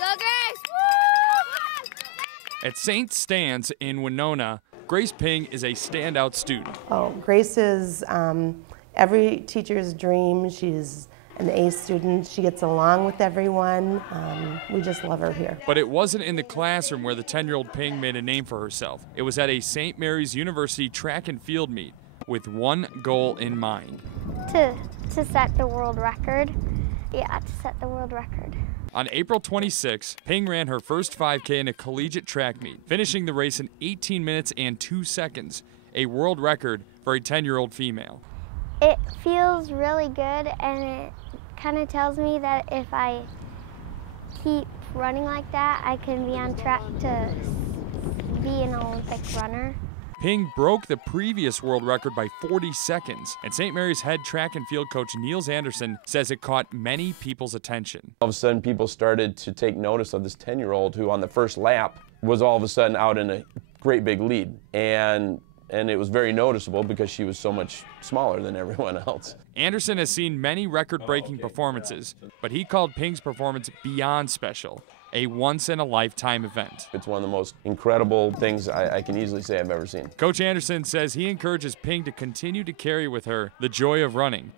Go Grace! Woo! At St. Stan's in Winona, Grace Ping is a standout student. Oh, Grace is every teacher's dream. She's an A student. She gets along with everyone. We just love her here. But it wasn't in the classroom where the 10-year-old Ping made a name for herself. It was at a St. Mary's University track and field meet with one goal in mind. To set the world record. Yeah, to set the world record. On April 26, Ping ran her first 5K in a collegiate track meet, finishing the race in 18 minutes and 2 seconds, a world record for a 10-year-old female. It feels really good, and it kind of tells me that if I keep running like that, I can be on track to be an Olympic runner. Ping broke the previous world record by 40 seconds, and St. Mary's head track and field coach Niels Anderson says it caught many people's attention. All of a sudden, people started to take notice of this 10-year-old who on the first lap was all of a sudden out in a great big lead. And it was very noticeable because she was so much smaller than everyone else. Anderson has seen many record-breaking performances, but he called Ping's performance beyond special, a once-in-a-lifetime event. It's one of the most incredible things I can easily say I've ever seen. Coach Anderson says he encourages Ping to continue to carry with her the joy of running